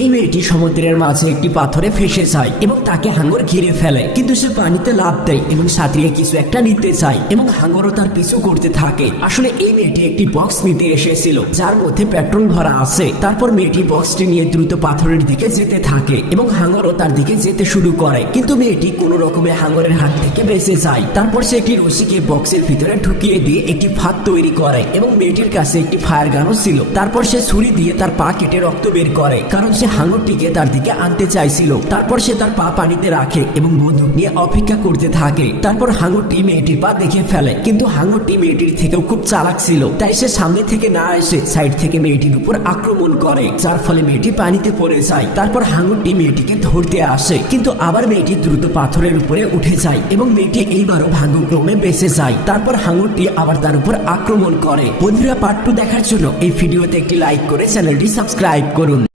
এই মেয়েটি সমুদ্রের মাঝে একটি পাথরে ফেসে যায় এবং তাকে হাঙ্গর ঘিরে ফেলে, কিন্তু সে পানিতে লাফ দেয় এবং সাঁতরিয়ে কিছু একটা নিতে চায় এবং হাঙ্গরও তার পিছু করতে থাকে। আসলে এই মেয়েটি একটি বক্স নিতে এসেছিল যার মধ্যে পেট্রোল ভরা আছে। তারপর মেয়েটি বক্সটি নিয়ে দ্রুত পাথরের দিকে যেতে থাকে এবং হাঙ্গরও তার দিকে যেতে শুরু করে, কিন্তু মেয়েটি কোনো রকমে হাঙ্গরের হাত থেকে বেঁচে যায়। তারপর সে একটি রশিকে বক্সের ভিতরে ঢুকিয়ে দিয়ে একটি ফাঁদ তৈরি করে এবং মেয়েটির কাছে একটি ফায়ার গানও ছিল। তারপর সে ছুরি দিয়ে তার পা কেটে রক্ত বের করে, কারণ সে হাঙ্গরটিকে তার দিকে আনতে চাইছিল। তারপর সে তার পা পানিতে রাখে এবং বন্দুক নিয়ে অপেক্ষা করতে থাকে। তারপর হাঙ্গরটি মেয়েটির পা দেখে ফেলে, কিন্তু হাঙ্গরটি মেয়েটির থেকেও খুব চালাক ছিল, তাই সে সামনে থেকে না এসে সাইড থেকে মেয়েটির উপর আক্রমণ করে, যার ফলে মেয়েটি পানিতে পড়ে যায়। তারপর হাঙ্গরটি মেয়েটিকে ধরতে আসে, কিন্তু আবার মেয়েটি দ্রুত পাথরের উপরে উঠে যায় এবং মেয়েটি এইবারও ভাগ্যক্রমে বেঁচে যায়। তারপর হাঙ্গরটি আবার তার উপর আক্রমণ করে। বন্ধুরা, পার্ট 2 দেখার জন্য এই ভিডিওতে একটি লাইক করে চ্যানেলটি সাবস্ক্রাইব করুন।